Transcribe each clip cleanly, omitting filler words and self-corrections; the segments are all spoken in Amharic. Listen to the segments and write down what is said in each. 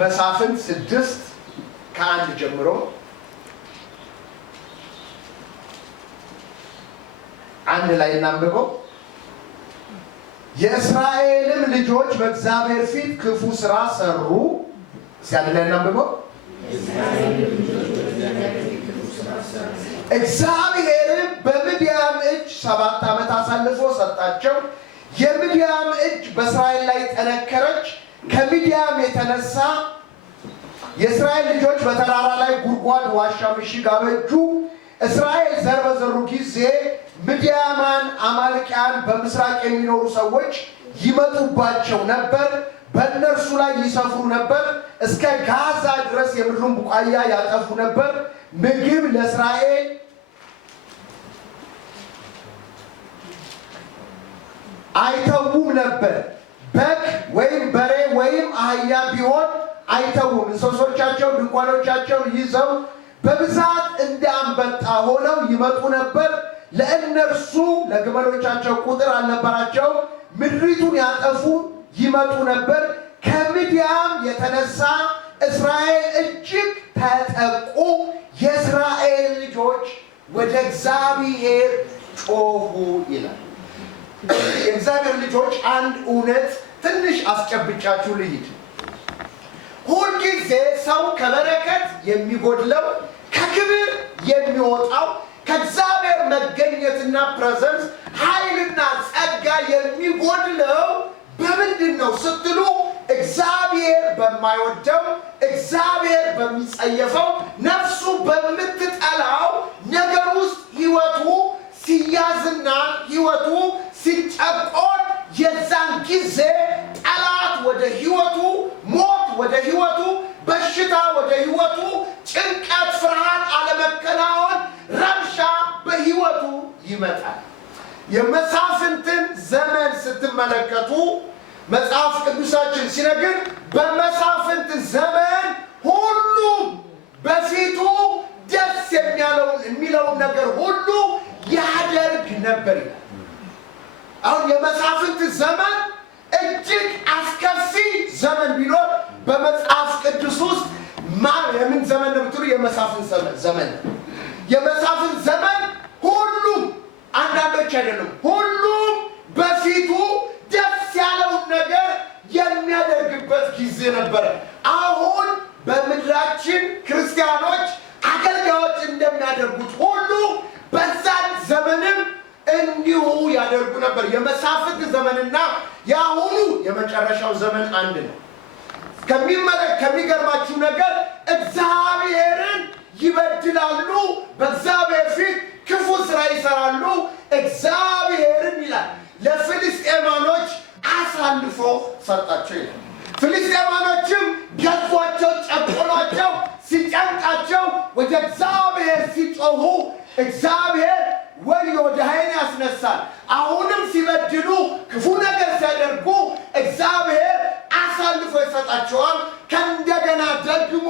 መሳፍንት 6 ከ1 ጀምሮ አንድ ላይ እናንብበው። የእስራኤልም ልጆች በእግዚአብሔር ፊት ክፉ ሥራ ሰሩ። ሲያንድ ላይ እናንብበው። እግዚአብሔርም በምድያም እጅ 7 ዓመት አሳልፎ ሰጣቸው። የምድያም እጅ በእስራኤል ላይ ጠነከረች። ከምድያም የተነሳ የእስራኤል ልጆች በተራራ ላይ ጉድጓድ ዋሻ ምሽግ አበጁ። እስራኤል ዘር በዘሩ ጊዜ ምድያማን አማልቂያን በምስራቅ የሚኖሩ ሰዎች ይመጡባቸው ነበር። በእነርሱ ላይ ይሰፍሩ ነበር። እስከ ጋዛ ድረስ የምድሩን ቡቃያ ያጠፉ ነበር። ምግብ ለእስራኤል አይተውም ነበር። በግ ወይም በሬ ወይም አህያ ቢሆን አይተውም። እንስሶቻቸው ድንኳኖቻቸውን ይዘው በብዛት እንደ አንበጣ ሆነው ይመጡ ነበር። ለእነርሱ ለግመሎቻቸው ቁጥር አልነበራቸው። ምድሪቱን ያጠፉ ይመጡ ነበር። ከምድያም የተነሳ እስራኤል እጅግ ተጠቁ። የእስራኤል ልጆች ወደ እግዚአብሔር ጮኹ ይላል። የእግዚአብሔር ልጆች አንድ እውነት ትንሽ አስጨብጫችሁ ልሂድ። ሁልጊዜ ሰው ከበረከት የሚጎድለው ከክብር የሚወጣው ከእግዚአብሔር መገኘትና ፕሬዘንስ ኃይልና ጸጋ የሚጎድለው በምንድን ነው ስትሉ እግዚአብሔር በማይወደው እግዚአብሔር በሚጸየፈው ነፍሱ በምትጠላው ነገር ውስጥ ሕይወቱ ሲያዝና ሕይወቱ ሲጨቆን የዛን ጊዜ ጠላት ወደ ሕይወቱ፣ ሞት ወደ ሕይወቱ፣ በሽታ ወደ ሕይወቱ፣ ጭንቀት፣ ፍርሃት፣ አለመከናወን፣ ረብሻ በሕይወቱ ይመጣል። የመሳፍንትን ዘመን ስትመለከቱ መጽሐፍ ቅዱሳችን ሲነግር በመሳፍንት ዘመን ሁሉም በፊቱ ደስ የሚለውን ነገር ሁሉ ያደርግ ነበር ይላል። አሁን የመሳፍንት ዘመን እጅግ አስከፊ ዘመን ቢኖር በመጽሐፍ ቅዱስ ውስጥ የምን ዘመን ነው ብትሉ የመሳፍንት ዘመን ነው። የመሳፍንት ዘመን ሁሉም አንዳንዶች አይደሉም፣ ሁሉም በፊቱ ደስ ያለውን ነገር የሚያደርግበት ጊዜ ነበረ። አሁን በምድራችን ክርስቲያኖች አገልጋዮች እንደሚያደርጉት ሁሉ በዛን ዘመንም እንዲሁ ያደርጉ ነበር። የመሳፍንት ዘመንና የአሁኑ የመጨረሻው ዘመን አንድ ነው። ከሚገርማችሁ ነገር እግዚአብሔርን ይበድላሉ፣ በእግዚአብሔር ፊት ክፉ ስራ ይሰራሉ። እግዚአብሔርን ይላል ለፍልስጤማኖች አሳልፎ ሰጣቸው ይላል። ፍልስጤማኖችም ገዟቸው፣ ጨቆኗቸው፣ ሲጨንቃቸው ወደ እግዚአብሔር ሲጮሁ እግዚአብሔር ወዮ ዳይን ያስነሳል። አሁንም ሲበድሉ ክፉ ነገር ሲያደርጉ እግዚአብሔር አሳልፎ ይሰጣቸዋል። ከእንደገና ደግሞ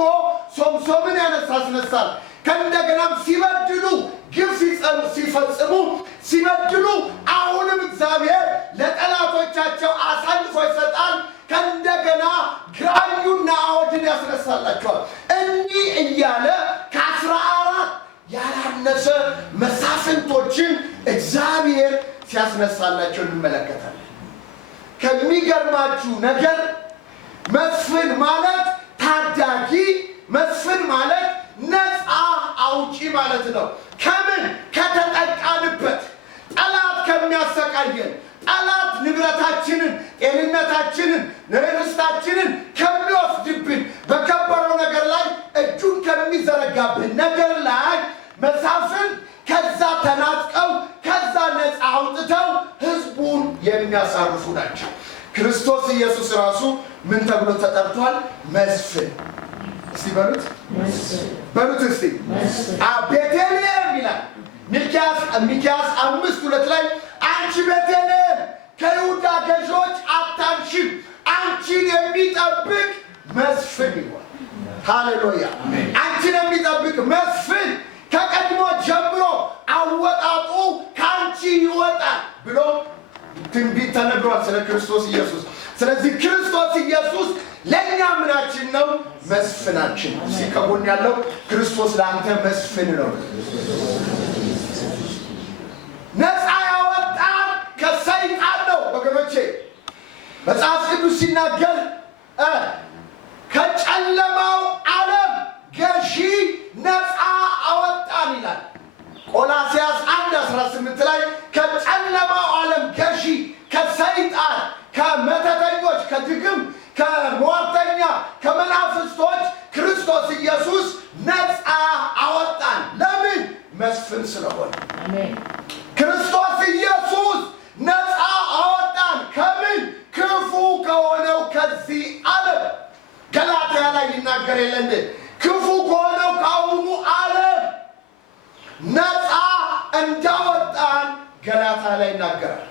ሶምሶምን ያስነሳል። ከእንደገናም ሲበድሉ ግፍ ሲፈጽሙ ሲበድሉ አሁንም እግዚአብሔር ለጠላቶቻቸው አሳልፎ ይሰጣል። ከእንደገና ግራኙና አወድን ያስነሳላቸዋል። እንዲህ እያለ ከ14 ያላነሰ መሳፍንቶችን እግዚአብሔር ሲያስነሳላቸው እንመለከታለን። ከሚገርማችሁ ነገር መስፍን ማለት ታዳጊ፣ መስፍን ማለት ነፃ አውጪ ማለት ነው። ከምን ከተጠቃንበት ጠላት ከሚያሰቃየን ጠላት ንብረታችንን፣ ጤንነታችንን፣ ርስታችንን ከሚወስድብን በከበረው ነገር ላይ እጁን ከሚዘረጋብን ነገር ላይ መሳፍንት ከዛ ተናጥቀው ከዛ ነፃ አውጥተው ህዝቡን የሚያሳርፉ ናቸው። ክርስቶስ ኢየሱስ ራሱ ምን ተብሎ ተጠርቷል? መስፍን። እስቲ በሉት በሉት እስቲ ቤተልሔም ይላል። ሚክያስ 5:2 ላይ አንቺ ቤተልሔም ከይሁዳ ገዦች አታንሺም፣ አንቺን የሚጠብቅ መስፍን ይሆናል። ሃሌሉያ! አንቺን የሚጠብቅ መስፍን ከቀድሞ ጀምሮ አወጣጡ ከአንቺ ይወጣል ብሎ ትንቢት ተነግሯል ስለ ክርስቶስ ኢየሱስ። ስለዚህ ክርስቶስ ኢየሱስ ለኛ ምናችን ነው? መስፍናችን። ሲከቦን ያለው ክርስቶስ ለአንተ መስፍን ነው። ነፃ ያወጣን ከሰይጣን ነው ወገኖቼ። መጽሐፍ ቅዱስ ሲናገር ከጨለማው ዓለም ገዢ ነፃ አወጣን ይላል። ቆላስይስ 1:18 ላይ ከጨለማው ዓለም ገዢ ከሰይጣን፣ ከመተተኞች፣ ከድግም፣ ከሟርተኛ፣ ከመናፍስቶች ክርስቶስ ኢየሱስ ነፃ አወጣን። ለምን? መስፍን ስለሆነ። ክርስቶስ ኢየሱስ ነፃ አወጣን። ከምን? ክፉ ከሆነው ከዚህ ዓለም። ገላትያ ላይ ይናገር የለ እንዴ? ክፉ ከሆነው ከአሁኑ ዓለም ነፃ እንዳወጣን ገላትያ ላይ ይናገራል።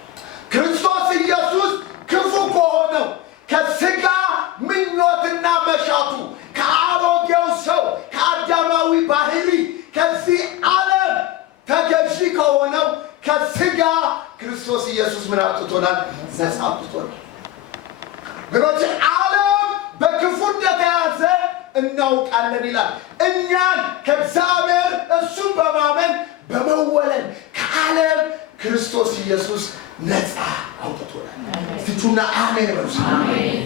ክርስቶስ ኢየሱስ ክፉ ከሆነው ከስጋ ምኞትና መሻቱ ከአሮጌው ሰው ከአዳማዊ ባህሪ ከዚህ ዓለም ተገዢ ከሆነው ከስጋ ክርስቶስ ኢየሱስ ምን አውጥቶናል? ነፃ አውጥቶናል። ግኖች ዓለም በክፉ እንደተያዘ እናውቃለን ይላል። እኛን ከእግዚአብሔር እሱን በማመን በመወለድ ከዓለም ክርስቶስ ኢየሱስ ነፃ አውጥቶናል። እስቲቱና አሜን በሉ።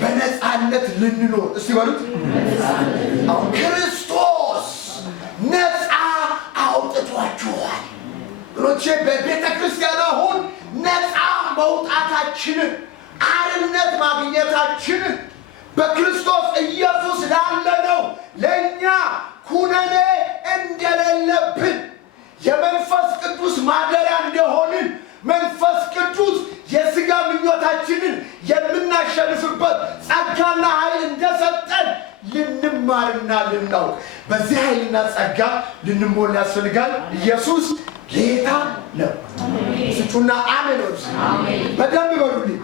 በነፃነት ልንኖር እስቲ በሉት። አሁን ክርስቶስ ነፃ አውጥቷችኋል። ብሎቼ በቤተ ክርስቲያን አሁን ነፃ መውጣታችንን አርነት ማግኘታችንን በክርስቶስ ኢየሱስ ላለነው ለእኛ ኩነኔ እንደሌለብን የመንፈስ ቅዱስ ማደሪያ እንደሆንን መንፈስ ቅዱስ የሥጋ ምኞታችንን የምናሸንፍበት ጸጋና ኃይል እንደሰጠን ልንማርና ልናውቅ በዚህ ኃይልና ጸጋ ልንሞላ ያስፈልጋል። ኢየሱስ ጌታ ነው። ስጩና አሜን ነው። በደንብ በሉልኝ፣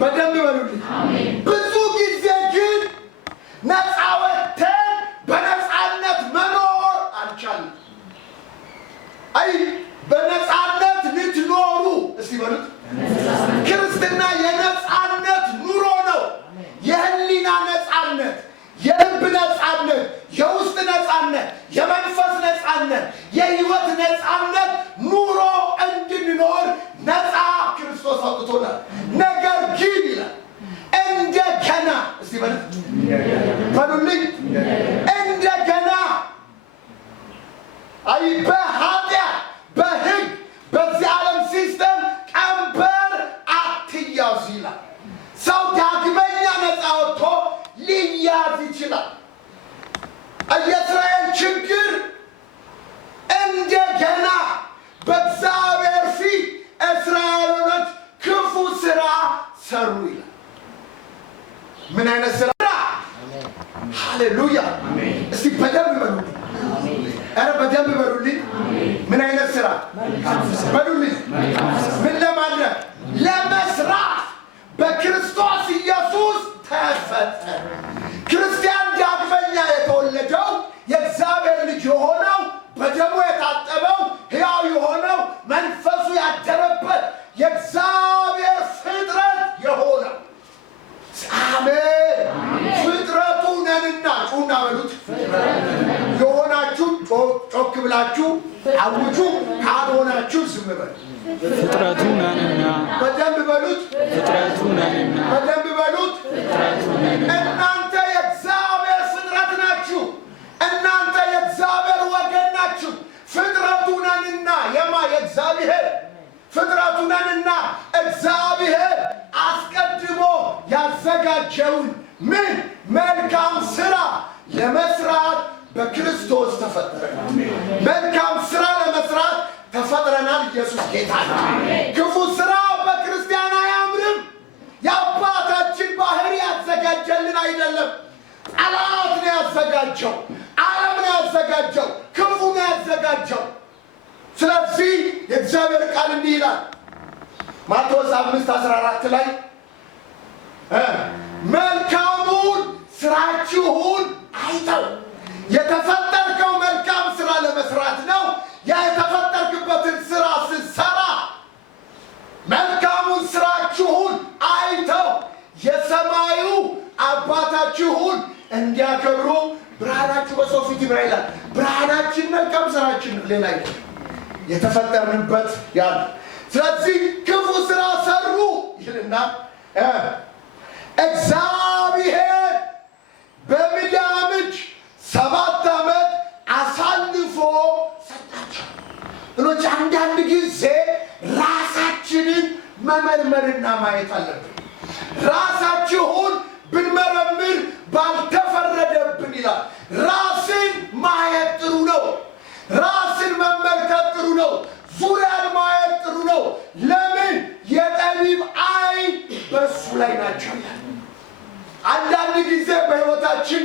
በደንብ በሉልኝ። ብዙ ጊዜ ግን ነፃ ወጥተን በነፃነት መኖር አልቻልንም። አይ በነፃነት ልትኖሩ እስቲ በሉት። ክርስትና የነፃነት ኑሮ ነው። የህሊና ነፃነት፣ የልብ ነፃነት፣ የውስጥ ነፃነት፣ የመንፈስ ነፃነት፣ የህይወት ነፃነት ኑሮ እንድንኖር ነፃ ክርስቶስ አውጥቶናል። ነገር ግን ይላል እንደገና እስቲ በሉልኝ እንደገና አይ በኃጢአት በህግ በዚህ ዓለም ሲስተም ቀንበር አትያዙ ይላል። ሰው ዳግመኛ ነፃ ወጥቶ ሊያዝ ይችላል። የእስራኤል ችግር እንደገና በእግዚአብሔር ፊት እስራኤሎች ክፉ ስራ ሰሩ ይላል። ምን አይነት ስራ? ሃሌሉያ! እስቲ በደንብ በሉልኝ። ኧረ በደንብ በሉልኝ። ምን አይነት ስራ በሉልኝ? ምን ለማድረግ? ለመስራት በክርስቶስ ኢየሱስ ተፈጠረ። ክርስቲያን ዳግመኛ የተወለደው የእግዚአብሔር ልጅ የሆነው በደሙ የታጠበው ሕያው የሆነው መንፈሱ ያደረበት የእግዚአብሔር ፍጥረት የሆነው አሜን። ፍጥረቱ ነንና ጩና በሉት። የሆናችሁ ጮክ ብላችሁ አውጁ፣ ካልሆናችሁ ዝም በሉ። ፍጥረቱ ነንና በደንብ በሉት። ፍጥረቱ ነንና በደንብ በሉት። ፍጥረቱ ነንና እናንተ የእግዚአብሔር ፍጥረት ናችሁ። እናንተ የእግዚአብሔር ወገን ናችሁ። ፍጥረቱ ነንና የማ የእግዚአብሔር ፍጥረቱ ነንና እግዚአብሔር አስቀድሞ ያዘጋጀውን ምን መልካም ስራ ለመስራት በክርስቶስ ተፈጠረ። መልካም ስራ ለመስራት ተፈጥረናል። ኢየሱስ ጌታ ነው። ክፉ ስራ በክርስቲያን አያምርም። የአባታችን ባህሪ ያዘጋጀልን አይደለም። ጠላት ነው ያዘጋጀው። ዓለም ነው ያዘጋጀው። ክፉ ነው ያዘጋጀው። ስለዚህ የእግዚአብሔር ቃል እንዲህ ይላል ማቴዎስ 5:14 ላይ መልካሙን ስራችሁን አይተው። የተፈጠርከው መልካም ስራ ለመስራት ነው። የተፈጠርክበትን ስራ ስትሰራ መልካሙን ስራችሁን አይተው የሰማዩ አባታችሁ የተፈጠርንበት ያለ። ስለዚህ ክፉ ስራ ሰሩ ይልና እግዚአብሔር በምድያም እጅ 7 ዓመት አሳልፎ ሰጣቸው። እኖች አንዳንድ ጊዜ ራሳችንን መመርመርና ማየት አለብን። ራሳችሁን ብንመረምር ባልተፈረደብን ይላል። ራስን ማየት ጥሩ ነው። ራስን መመልከት ጥሩ ነው። ዙሪያን ማየት ጥሩ ነው። ለምን? የጠቢብ ዓይን በሱ ላይ ናቸው ይላል። አንዳንድ ጊዜ በሕይወታችን፣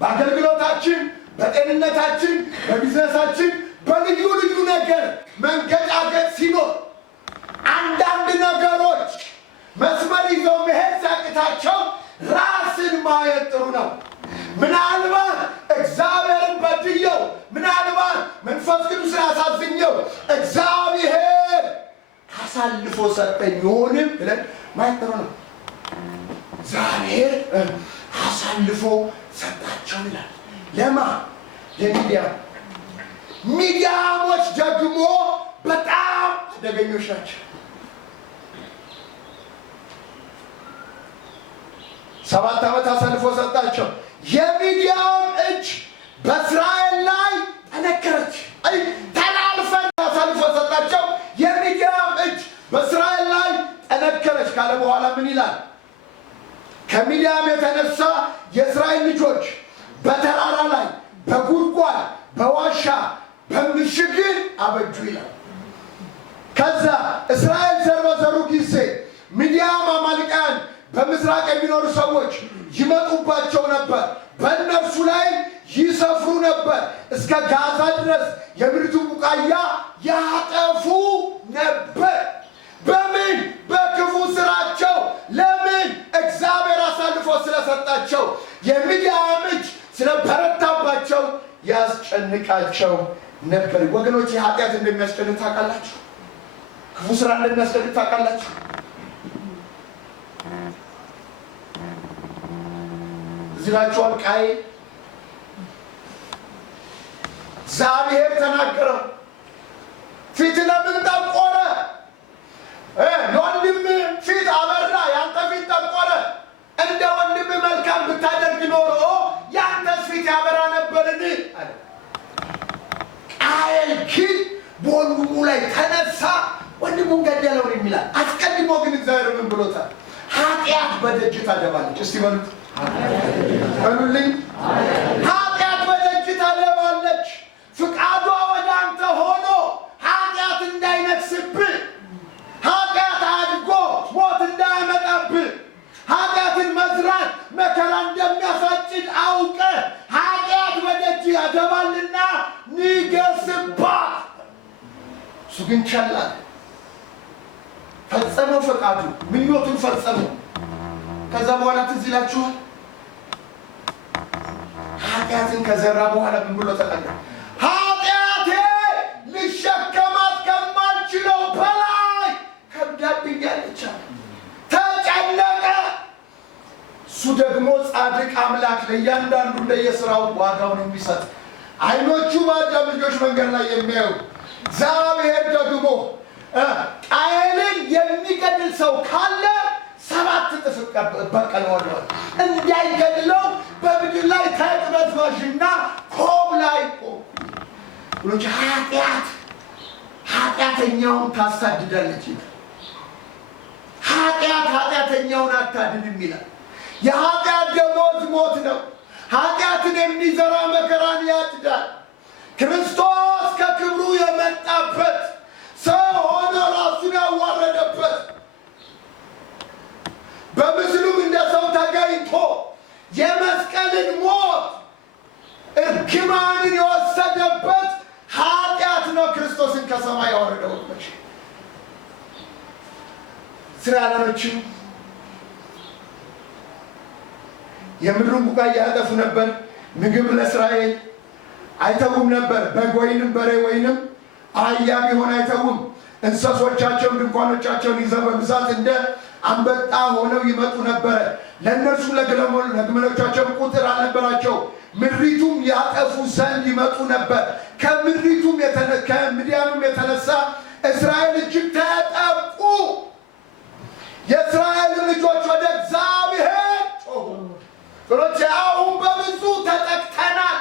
በአገልግሎታችን፣ በጤንነታችን፣ በቢዝነሳችን፣ በልዩ ልዩ ነገር መንገጫገጭ ሲኖር አንዳንድ ነገሮች መስመር ይዘው መሄድ ሲያቅታቸው ራስን ማየት ጥሩ ነው። ምናልባት እግዚአብሔርን በድየው፣ ምናልባት መንፈስ ቅዱስን አሳዝኘው እግዚአብሔር አሳልፎ ሰጠኝ ይሆንም ብለን ማየት ጥሩ ነው። እግዚአብሔር አሳልፎ ሰጣቸው ይላል። ለማ? ለሚዲያም። ሚዲያሞች ደግሞ በጣም አደገኞች ናቸው። 7 ዓመት አሳልፎ ሰጣቸው። የሚዲያም እጅ በእስራኤል ላይ ጠነከረች። ተላልፈን አሳልፎ ሰጣቸው። የሚዲያም እጅ በእስራኤል ላይ ጠነከረች ካለ በኋላ ምን ይላል? ከሚዲያም የተነሳ የእስራኤል ልጆች በተራራ ላይ፣ በጉድጓድ፣ በዋሻ፣ በምሽግ አበጁ ይላል። ከዛ እስራኤል ዘር በዘሩ ጊዜ ሚዲያም አማልቃውያን በምስራቅ የሚኖሩ ሰዎች ይመጡባቸው ነበር። በእነርሱ ላይ ይሰፍሩ ነበር። እስከ ጋዛ ድረስ የምድሪቱ ቡቃያ ያጠፉ ነበር። በምን? በክፉ ስራቸው። ለምን? እግዚአብሔር አሳልፎ ስለሰጣቸው። የሚዲያም እጅ ስለበረታባቸው ያስጨንቃቸው ነበር። ወገኖች ኃጢአት እንደሚያስጨንቅ ታውቃላችሁ? ክፉ ስራ እንደሚያስጨንቅ ታውቃላችሁ? ዝላችኋል። ቃየል እግዚአብሔር ተናገረው፣ ፊት ለምን ጠቆረ? የወንድም ፊት አበራ፣ ያንተ ፊት ጠቆረ። እንደ ወንድም መልካም ብታደርግ ኖሮ ያንተስ ፊት ያበራ ነበርን አለ። ቃየል ግን በወንድሙ ላይ ተነሳ፣ ወንድሙን ገደለው የሚላል። አስቀድሞ ግን እግዚአብሔር ምን ብሎታል? ኃጢአት በደጅ ታደባለች። እስቲ በሉት በሉልኝ። ኃጢአት በደጅ ታደባለች። ፍቃዷ ወደ አንተ ሆኖ ኃጢአት እንዳይነግስብህ፣ ኃጢአት አድጎ ሞት እንዳያመጣብህ፣ ኃጢአትን መዝራት መከራ እንደሚያሳጭድ አውቀህ ኃጢአት በደጅ ያደባልና ንገስባት። እሱ ግን ቸል አለ። ፈጸመው ፈቃዱ፣ ምኞቱን ፈጸመው። ከዛ በኋላ ትዝ ይላችኋል፣ ኃጢአትን ከዘራ በኋላ ምን ብሎ ተናገረ? ኃጢአቴ ልሸከማት ከማልችለው በላይ ከብዳብኛለች። ተጨነቀ። እሱ ደግሞ ጻድቅ አምላክ ለእያንዳንዱ እንደየስራው ዋጋውን የሚሰጥ ዓይኖቹ በአዳም ልጆች መንገድ ላይ የሚያዩ እግዚአብሔር ደግሞ ቃየልን የሚገድል ሰው ካለ 7 እጥፍ በቀለዋል። እንዳይገድለው በምድር ላይ ተቅበዝባዥና ኮብ ላይ ብሎች ኃጢአተኛውን ታሳድዳለች። ኃጢአተኛውን አታድንም ይላል። የኃጢአት ደሞዝ ሞት ነው። ኃጢአትን የሚዘራ መከራን ያጭዳል። ክርስቶስ ከክብሩ የመጣበት ሰው ሆኖ ራሱን ያዋረደበት፣ በምስሉም እንደ ሰው ተገኝቶ የመስቀልን ሞት እርግማንን የወሰደበት ኃጢአት ነው ክርስቶስን ከሰማይ ያወረደው። እስራኤላውያኖችም የምድሩን ቡቃያ ያጠፉ ነበር። ምግብ ለእስራኤል አይተውም ነበር። በግ ወይንም በሬ ወይንም አህያ ቢሆን አይተውም። እንስሶቻቸውን ድንኳኖቻቸውን ይዘው በብዛት እንደ አንበጣ ሆነው ይመጡ ነበረ። ለእነርሱም ለግመሎቻቸው ቁጥር አልነበራቸው። ምድሪቱም ያጠፉ ዘንድ ይመጡ ነበር። ከምድያምም የተነሳ እስራኤል እጅግ ተጠቁ። የእስራኤል ልጆች ወደ እግዚአብሔር ጮኹ። ወገኖቼ አሁን በብዙ ተጠቅተናል።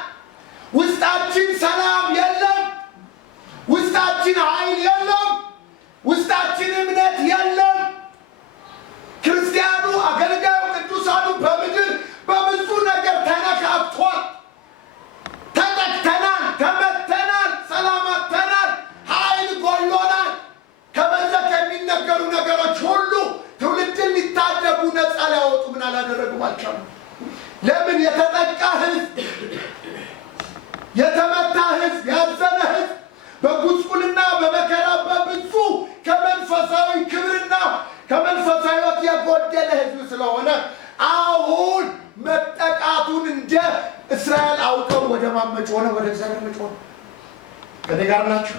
ውስጣችን ሰላም የለም። ውስጣችን ኃይል የለም። ውስጣችን እምነት የለም። ክርስቲያኑ፣ አገልጋዩ፣ ቅዱሳኑ በምድር በብዙ ነገር ተነካክቷል። ተጠቅተናል፣ ተመተናል፣ ሰላም አጥተናል፣ ኃይል ጎሎናል። ከመድረክ የሚነገሩ ነገሮች ሁሉ ትውልድን ሊታደጉ ነፃ ሊያወጡ ምን አላደረጉም? አልቻሉም። ለምን? የተጠቃ ህዝብ፣ የተመታ ህዝብ፣ ያዘነ ህዝብ፣ በጉስቁልና በመከራ በብዙ ከመንፈሳዊ ክብርና ከመንፈሳዊ ሕይወት የጎደለ ህዝብ ስለሆነ አሁን መጠቃቱን እንደ እስራኤል አውቀው ወደ ማን መጮህ ሆነ? ወደ እግዚአብሔር መጮህ ነው። ከኔ ጋር ናችሁ?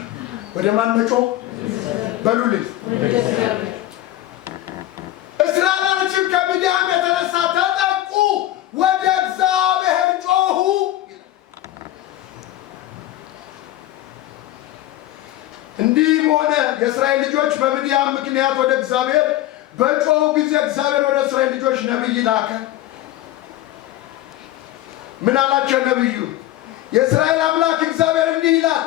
ወደ ማን መጮህ በሉልኝ። እስራኤላችን ከምድያም የተነሳ ተጠቁ፣ ወደ እግዚአብሔር ጮሁ። እንዲህም ሆነ የእስራኤል ልጆች በምድያም ምክንያት ወደ እግዚአብሔር በጮሁ ጊዜ እግዚአብሔር ወደ እስራኤል ልጆች ነቢይ ላከ። ምን አላቸው ነቢዩ? የእስራኤል አምላክ እግዚአብሔር እንዲህ ይላል፣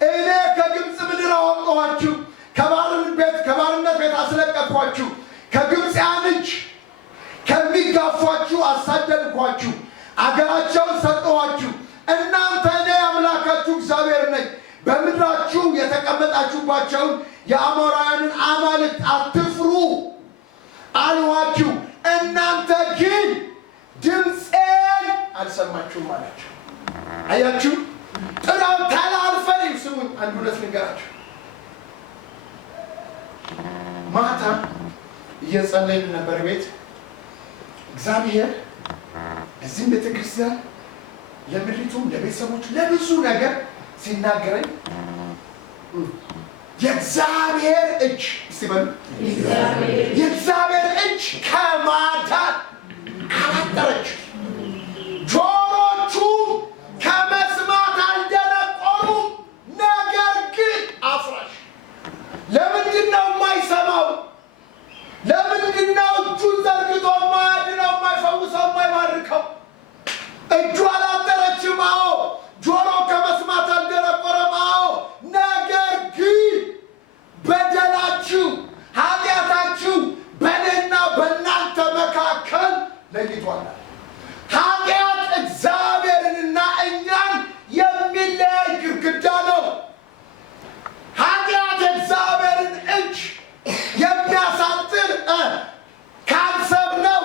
እኔ ከግብፅ ምድር አወጣኋችሁ፣ ከባርነት ቤት አስለቀቅኳችሁ፣ ከግብፅያን እጅ ከሚጋፏችሁ አሳደድኳችሁ፣ አገራቸውን ሰጠኋችሁ። እናንተ እኔ አምላካችሁ እግዚአብሔር ነኝ። በምድራችሁ የተቀመጣችሁባቸውን የአሞራውያንን አማልክት አትፍሩ አልኋችሁ። እናንተ ግን ድምፄን አልሰማችሁም አላቸው። አያችሁ፣ ጥራው ተላልፈን ስሙን። አንድ ሁለት ንገራችሁ። ማታ እየጸለይን ነበር ቤት። እግዚአብሔር እዚህም ቤተክርስቲያን ለምድሪቱም ለቤተሰቦች ለብዙ ነገር ሲናገረኝ የእግዚአብሔር እጅ ሲበሉ የእግዚአብሔር እጅ ከማዳን አላጠረች። ጆሮቹ ከመስማት አልደነቆሩ፣ ነገር ግን አፍራሽ። ለምንድን ነው የማይሰማው? ለምንድን ነው እጁን ዘርግቶ የማያድነው፣ የማይፈውሰው፣ የማይባርከው? እጁ አላጠረችም። አዎ። ጆሮ ከመስማት አልደነቆረም። አዎ። ነገር ግን በደላችሁ፣ ኃጢአታችሁ በእኔና በእናንተ መካከል ለይቷል። ኃጢአት እግዚአብሔርንና እኛን የሚለያይ ግድግዳ ነው። ኃጢአት እግዚአብሔርን እጅ የሚያሳጥር ካንሰር ነው።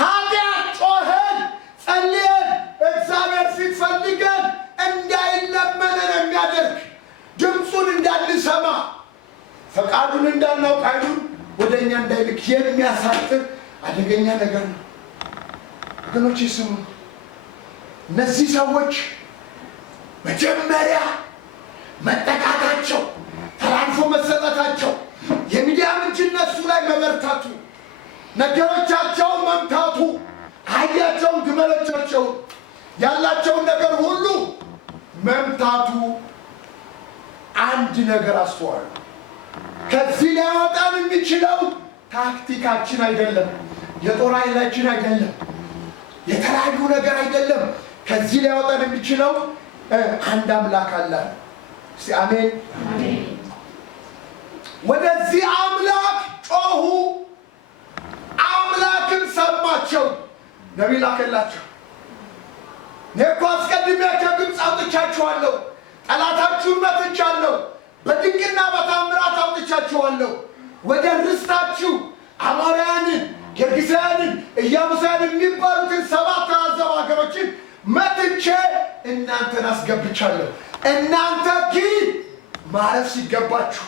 ኃጢአት ጮኸን ጸልየን እግዚአብሔር ሲፈልገን እንዳይለመነን የሚያደርግ ድምፁን እንዳንሰማ ፈቃዱን እንዳናውቅ ኃይሉን ወደ እኛ እንዳይልክ የሚያሳጥር አደገኛ ነገር ነው። ወገኖች ስሙ። እነዚህ ሰዎች መጀመሪያ መጠቃታቸው፣ ተላልፎ መሰጠታቸው፣ የሚዲያም እጅ እነሱ ላይ መበርታቱ፣ ነገሮቻቸውን መምታቱ፣ አህያቸውን፣ ግመሎቻቸውን፣ ያላቸውን ነገር ሁሉ መምታቱ አንድ ነገር አስተዋሉ። ከዚህ ሊያወጣን የሚችለው ታክቲካችን አይደለም፣ የጦር ኃይላችን አይደለም፣ የተለያዩ ነገር አይደለም። ከዚህ ሊያወጣን የሚችለው አንድ አምላክ አለ። እስቲ አሜን። ወደዚህ አምላክ ጮሁ። አምላክን ሰማቸው። ነቢይ ላከላቸው። እኔ እኮ አስቀድሜ ከግብፅ አውጥቻችኋለሁ፣ ጠላታችሁን መትቻለሁ፣ በድንቅና በታምራት አውጥቻችኋለሁ። ወደ ርስታችሁ አሞራውያንን፣ ጌርጌሳውያንን፣ ኢያቡሳውያንን የሚባሉትን 7 አሕዛብ ሀገሮችን መትቼ እናንተን አስገብቻለሁ። እናንተ ግን ማረፍ ሲገባችሁ፣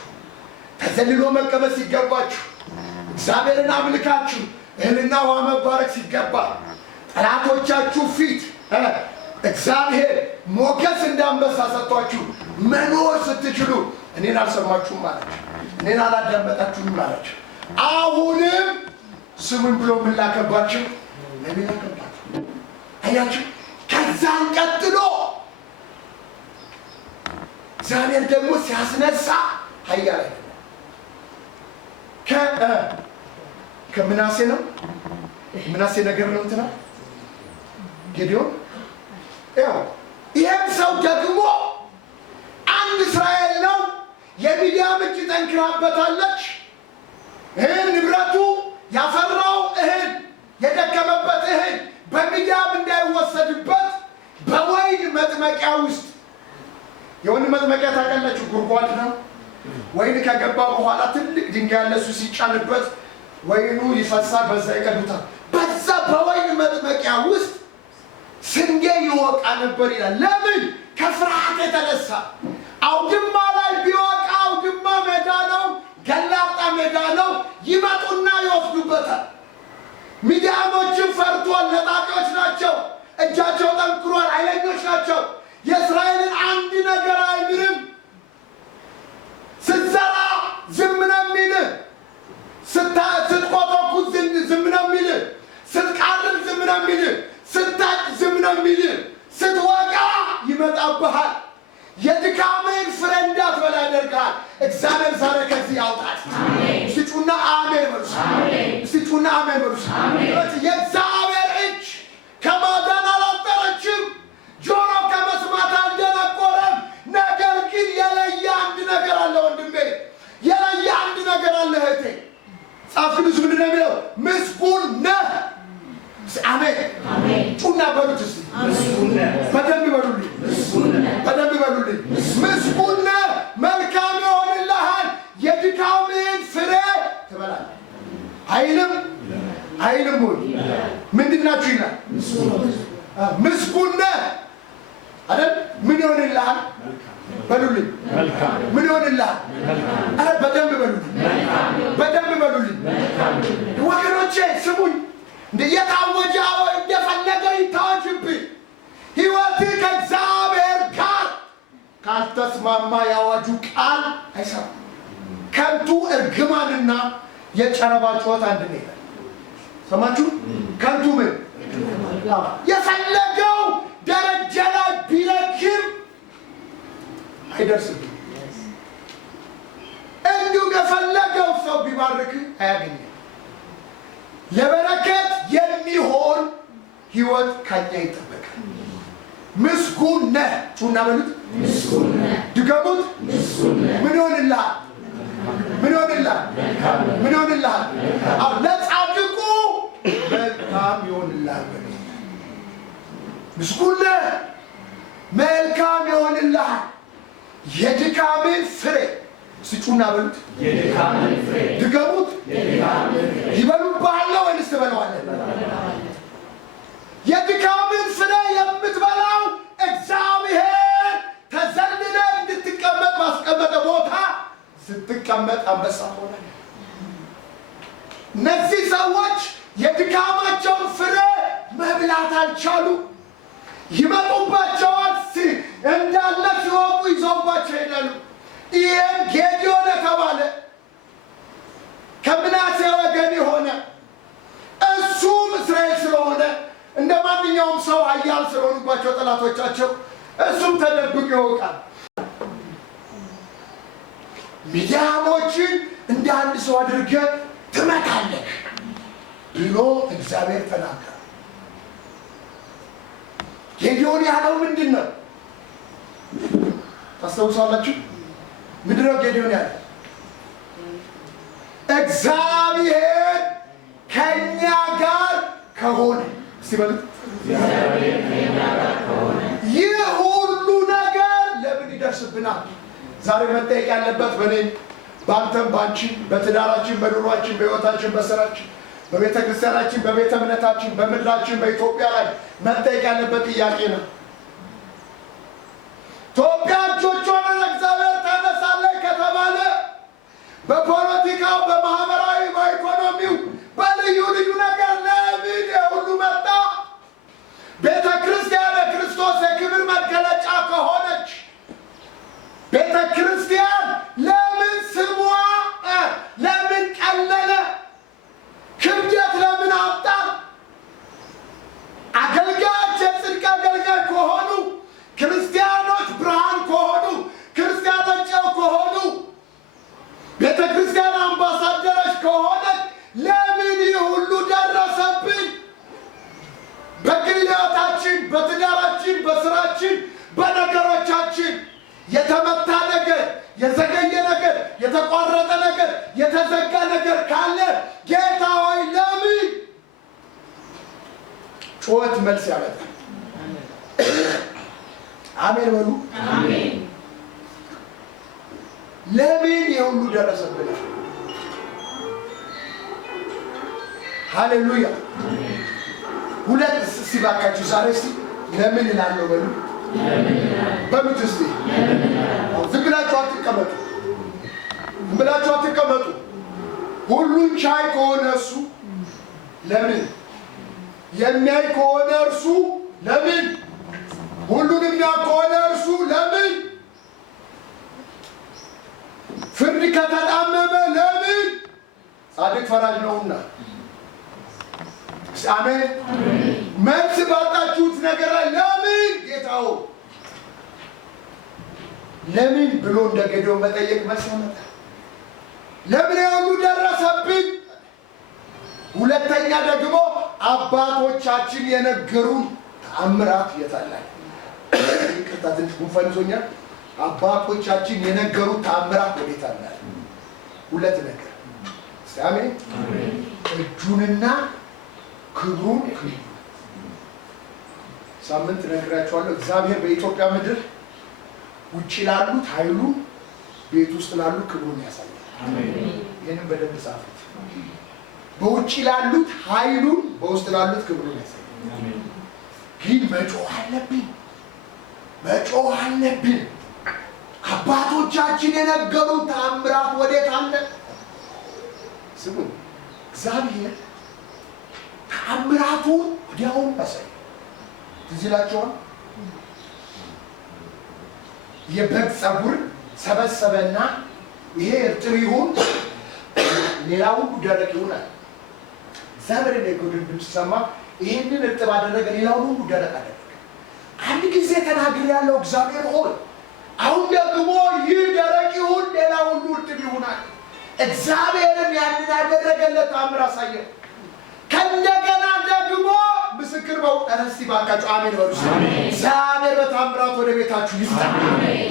ተዘልሎ መቀመጥ ሲገባችሁ፣ እግዚአብሔርን አምልካችሁ እህልና ውሃ መባረክ ሲገባ፣ ጠላቶቻችሁ ፊት እግዚአብሔር ሞገስ እንዳንበሳ ሰጥቷችሁ መኖር ስትችሉ እኔን አልሰማችሁም አላቸው። እኔን አላዳመጣችሁም አላቸው። አሁንም ስሙን ብሎ ምን ላከባቸው? ነቢይ ላከባቸው። አያችሁ። ከዛም ቀጥሎ እግዚአብሔር ደግሞ ሲያስነሳ ኃያል አይደለም። ከምናሴ ነው። ምናሴ ነገር ነው እንትና ጌዲዮን። ይህም ሰው ደግሞ አንድ እስራኤል ነው። የሚዲያም እጅ ጠንክራበታለች። ንብረቱ ያፈራው እህል የደከመበት እህል በሚዲያም እንዳይወሰድበት በወይን መጥመቂያ ውስጥ የወይን መጥመቂያ ታውቃላችሁ? ጉድጓድ ነው። ወይን ከገባ በኋላ ትልቅ ድንጋይ ያለ እሱ ሲጫንበት ወይኑ ይፈሳል። በዛ ይቀዱታል። በዛ በወይን መጥመቂያ ውስጥ ስንዴ ይወቃ ነበር ይላል። ለምን? ከፍርሃት የተነሳ። አውድማ ላይ ቢወቃ አውድማ ሜዳ ነው፣ ገላጣ ሜዳ ነው። ይመጡና ይወስዱበታል። ሚዲያሞችን ፈርቷል። ነጣቂዎች ናቸው። እጃቸው ጠንክሯል። ኃይለኞች ናቸው። የእስራኤልን አንድ ነገር አይምርም። ስትዘራ ዝም ነው የሚል፣ ስትቆጠቁት ዝም ነው የሚል፣ ስትቃርብ ዝም ነው የሚል፣ ስታጭ ዝም ነው የሚል፣ ስትወቃ ይመጣብሃል። የድካምን ፍሬ እንዳትበላ ያደርግሃል። እግዚአብሔር ዛሬ ከዚህ ያውጣል። ስጩና አሜን በሉ። ስጩና አሜን በሉ። የእግዚአብሔር እጅ ከማዳን አላጠረችም። ጆሮ ከመስማት አልደነቆረም። ነገር ግን የለየ አንድ ነገር አለ ወንድሜ፣ የለየ አንድ ነገር አለ እህቴ። መጽሐፍ ቅዱስ ምንድን ነው የሚለው? ምስጉን ነህ። አሜን ጩና በሉት እስቲ። በደንብ በሉልኝ፣ በደንብ በሉልኝ። ምስጉን ነህ፣ መልካም ይሆንልሃል፣ የድካምህን ፍሬ ትበላለህ። አይልም አይልም ወይ? ምንድን ናችሁ ይላል? ምስጉን ነህ አይደል? ምን ይሆንልሃል በሉልኝ። ምን ይሆንልሃል? አረ በደንብ በሉልኝ፣ በደንብ በሉልኝ ወገኖቼ ስሙኝ። የታወጀ እንደፈለገ ይታወጅብህ። ሕይወትህ ከእግዚአብሔር ጋር ካልተስማማ ያዋጁ ቃል አይሰራም። ከንቱ እርግማንና የጨረባ ጩኸት አንድ ነው ይላል። ሰማችሁ? ከንቱ ምን የፈለገው ደረጃ ላይ ቢለክም አይደርስም። እንዲሁም የፈለገው ሰው ቢባርክህ አያገኝም። ለበረከት የሚሆን ሕይወት ከኛ ይጠበቃል። ምስጉን ነህ ጩና በሉት። ድገሙት። ምን ይሆንልሃል? ምን ይሆንልሃል? ምን ይሆንልሃል? ለጻድቁ መልካም ይሆንልሃል። ምስጉን ነህ፣ መልካም ይሆንልሃል፣ የድካምን ፍሬ ስጩና በሉት። ድገሙት። ይበሉብሃል ወይንስ ትበላዋለህ? የድካምን ፍሬ የምትበላው እግዚአብሔር ተዘልለ እንድትቀመጥ ባስቀመጠ ቦታ ስትቀመጥ አንበሳ ሆነ። እነዚህ ሰዎች የድካማቸውን ፍሬ መብላት አልቻሉ። ይመጡባቸዋል። እንዳለ ሲወቁ ይዘውባቸው ይሄዳሉ። ይህም ጌዲዮን የተባለ ከምናሴ ወገን የሆነ እሱም እስራኤል ስለሆነ እንደ ማንኛውም ሰው ኃያል ስለሆኑባቸው ጠላቶቻቸው እሱም ተደብቆ ይወቃል። ሚዲያሞችን እንደ አንድ ሰው አድርገህ ትመታለህ ብሎ እግዚአብሔር ተናገረ። ጌዲዮን ያለው ምንድን ነው ታስታውሳላችሁ? ምንድን ነው ጌዲዮን ያለው? እግዚአብሔር ከኛ ጋር ከሆነ ሲበሉት ይህ ሁሉ ነገር ለምን ይደርስብናል? ዛሬ መጠየቅ ያለበት በእኔም በአንተም በአንቺም በትዳራችን በኑሯችን በሕይወታችን በስራችን በቤተ ክርስቲያናችን በቤተ እምነታችን በምድራችን በኢትዮጵያ ላይ መጠየቅ ያለበት ጥያቄ ነው። ኢትዮጵያ እጆቿን ለእግዚአብሔር ታነሳለች ከተባለ በፖለቲካው፣ በማህበራዊ፣ በኢኮኖሚው፣ በልዩ ልዩ ነገር ለምን ሁሉ መጣ? ቤተ ክርስቲያን የክርስቶስ የክብር መገለጫ ከሆነች ቤተ ክርስቲያን ለምን ስሟ ለምን ቀለለ? ክብደት ለምን አጣ? አገልጋዮች የጽድቅ አገልጋይ ከሆኑ ክርስቲያኖች ብርሃን ከሆኑ ክርስቲያኖች ጩኸት መልስ ያመጣል። አሜን በሉ። አሜን። ለምን የሁሉ ደረሰብን? ሃሌሉያ። ሁለት ሲባካችሁ ዛሬ እስቲ ለምን እላለሁ በሉ። በሉት እስቲ። ዝም ብላችሁ አትቀመጡ። ዝም ብላችሁ አትቀመጡ። ሁሉን ቻይ ከሆነ እሱ ለምን? የሚያይ ከሆነ እርሱ ለምን? ሁሉን የሚያውቅ ከሆነ እርሱ ለምን? ፍርድ ከተጣመመ ለምን? ጻድቅ ፈራጅ ነውና። አሜን። መልስ ባጣችሁት ነገር ላይ ለምን ጌታው ለምን ብሎ እንደ ጌዴዎን መጠየቅ መልስ ያመጣል። ለምን ያሉ ደረሰብኝ? ሁለተኛ ደግሞ አባቶቻችን የነገሩን ተአምራት የታላል። ይቅርታ ትንሽ ጉንፋን ይዞኛል። አባቶቻችን የነገሩት ተአምራት ወዴት አለ? ሁለት ነገር። አሜን። እጁንና ክብሩን ሳምንት ነግራችኋለሁ። እግዚአብሔር በኢትዮጵያ ምድር ውጭ ላሉት ኃይሉን፣ ቤት ውስጥ ላሉ ክብሩን ያሳያል። ይህንም በደንብ ጻፉት። በውጭ ላሉት ኃይሉን፣ በውስጥ ላሉት ክብሩን ያሳያል። ግን መጮህ አለብን፣ መጮህ አለብን። አባቶቻችን የነገሩት ተአምራት ወዴት አለ? ስሙ። እግዚአብሔር ተአምራቱን ወዲያውኑ ያሳያል። ትዝ ይላችኋል። የበግ ፀጉር ሰበሰበና ይሄ እርጥብ ይሁን ሌላው ደረቅ ይሆናል። እግዚአብሔር የጎድን ድምፅ ሰማ፣ ይሄንን እርጥብ አደረገ፣ ሌላውን ሁሉ ደረቅ አደረገ። አንድ ጊዜ ተናግሬ ያለው እግዚአብሔር ሆይ አሁን ደግሞ ይህ ደረቅ ይሁን ሌላ ሁሉ እርጥብ ይሆናል። እግዚአብሔርን ያንን ያደረገለት ተአምር አሳየ። ከእንደገና ደግሞ ምስክር በእረስቲ ባካችሁ አሜን በሉ። እግዚአብሔር በተአምራት ወደ ቤታችሁ ይምጣ፣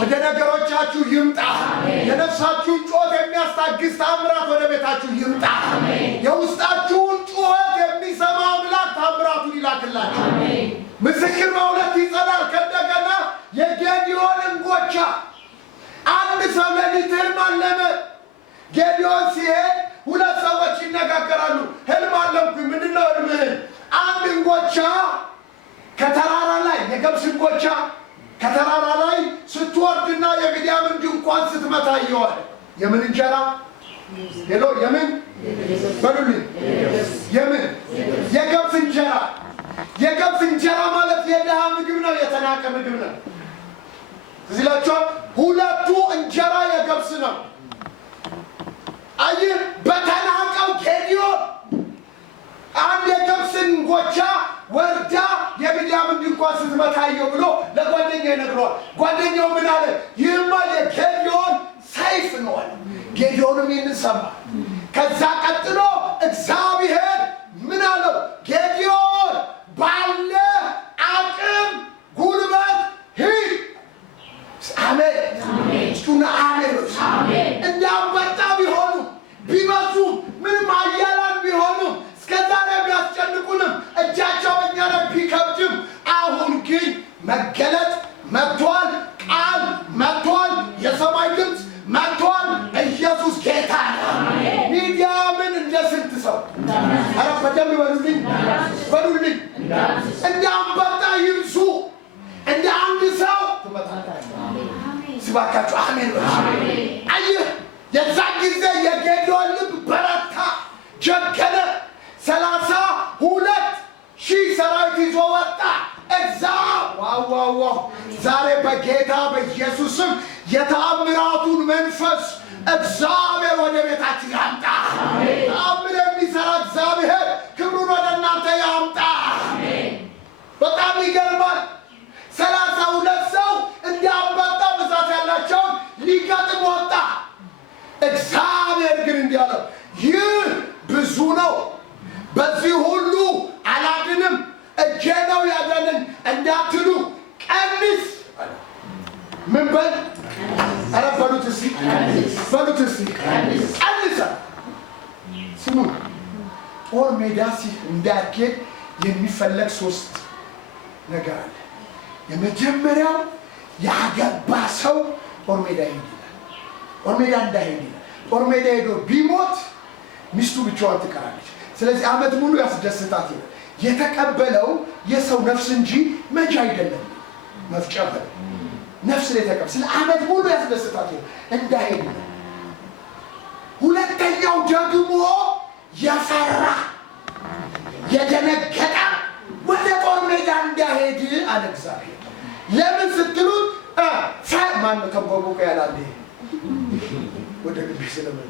ወደ ነገሮቻችሁ ይምጣ። የነፍሳችሁን ጩኸት የሚያስታግስ ተአምራት ወደ ቤታችሁ ይምጣ። የውስጣችሁን ጩኸት የሚሰማ አምላክ ተአምራቱን ይላክላችሁ። ምስክር በሁለት ይጸናል። ከእንደገና የጌዴዎን እንጎቻ አንድ ሰው ሌሊት ህልም አለመ። ጌዴዎን ሲሄድ ሁለት ሰዎች ይነጋገራሉ። ህልም አለምኩኝ። ምንድነው ህልምህን? አንድ እንጎቻ ከተራራ ላይ የገብስ እንጎቻ ከተራራ ላይ ስትወርድና የሚዲያምን ድንኳን ስትመታ ይዋል። የምን እንጀራ ሄሎ፣ የምን በሉልኝ፣ የምን የገብስ እንጀራ። የገብስ እንጀራ ማለት የድሃ ምግብ ነው፣ የተናቀ ምግብ ነው። እዚህ ላችኋል። ሁለቱ እንጀራ የገብስ ነው። አይ በተናቀው ጌዴዎን አንድ የገብስ እንጎቻ ወርዳ የሚዲያምን ድንኳን ስትመታየው ብሎ ለጓደኛው ይነግረዋል። ጓደኛው ምን አለ? ይህማ የጌዴዎን ሰይፍ ነው አለ። ጌዴዎንም ይህንን ሰማ። ከዛ ቀጥሎ እግዚአብሔር ምን አለው? ጌዴዎን ባለ አቅም ጉልበት ሂድ። አሜን ስቱና አሜን። እንደ አንበጣ ቢሆኑ ቢበዙ ምንም ኃያላን ቢሆኑ እስከዛሬ ቢያስጨንቁንም እጃቸው በእኛ ላይ ቢከብድም አሁን ግን መገለጥ መጥቷል። ቃል መጥቷል። የሰማይ ድምፅ መጥቷል። ኢየሱስ ጌታ ነው። ሚዲያምን እንደ ስንት ሰው ኧረ በደንብ በሉልኝ በሉልኝ። እንደ አንበጣ ይብዙ፣ እንደ አንድ ሰው ትመጣላችሁ። ሲባካችሁ አሜን በሉ። አየህ የዛ ጊዜ የጌዴዎን ልብ በረታ፣ ጀገነ። 32,000 ሰራዊት ይዞ ወጣ። ዋው! ዛሬ በጌታ በኢየሱስም የተአምራቱን መንፈስ እግዚአብሔር ወደ ቤታችን ያምጣ። ተአምር የሚሰራ እግዚአብሔር ክብሩን ወደ እናንተ ያምጣ። በጣም ይገርማል። 32 ሰው እንደ አንበጣ ብዛት ያላቸውን ሊገጥም ወጣ። እግዚአብሔር ግን እንዲህ አለው፣ ይህ ብዙ ነው፣ በዚህ ሁሉ አላድንም፣ እጄ ነው ያዳነኝ እንዳትሉ ቀንስ። ምን በል? ኧረ በሉት እስኪ ቀንስ። ስሙ፣ ጦር ሜዳ እንዳትሄድ የሚፈለግ ሶስት ነገር አለ። የመጀመሪያው ያገባ ሰው ጦር ሜዳ ይሄድ ይላል። ጦር ሜዳ እንዳይሄድ ይላል። ጦር ሜዳ ሄዶ ቢሞት ሚስቱ ብቻዋን ትቀራለች። ስለዚህ ዓመት ሙሉ ያስደስታት ይላል። የተቀበለው የሰው ነፍስ እንጂ መጃ አይደለም። መፍጨት ነፍስ ላይ ተቀበለ። ስለ ዓመት ሙሉ ያስደስታት ይላል እንዳይሄድ ይላል። ሁለተኛው ደግሞ የፈራ የደነገጠ ወደ ጦር ሜዳ እንዳይሄድ አለ እግዚአብሔር። ለምን ስትሉት ማን ተንቆቆ ያላል ወደ ግቢ ስለምን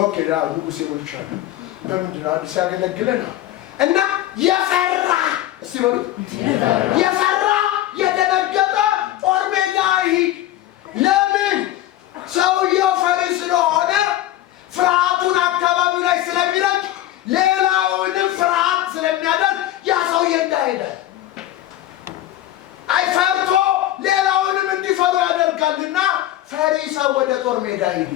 ኦኬ ዳው ንጉሴ ወልቻለ በምንድን ነው አዲስ ያገለግለን እና የፈራ እስቲ በሉ የፈራ የደነገጠ ጦር ሜዳ ይሄድ። ለምን? ሰውየው ፈሪ ስለሆነ ፍርሃቱን አካባቢው ላይ ስለሚረጭ ሌላውንም ፍርሃት ስለሚያደርግ ያ ሰውዬ እንዳይሄድ አይፈርቶ ሌላውንም እንዲፈሩ ያደርጋልና ፈሪ ሰው ወደ ጦር ሜዳ ይሄድ።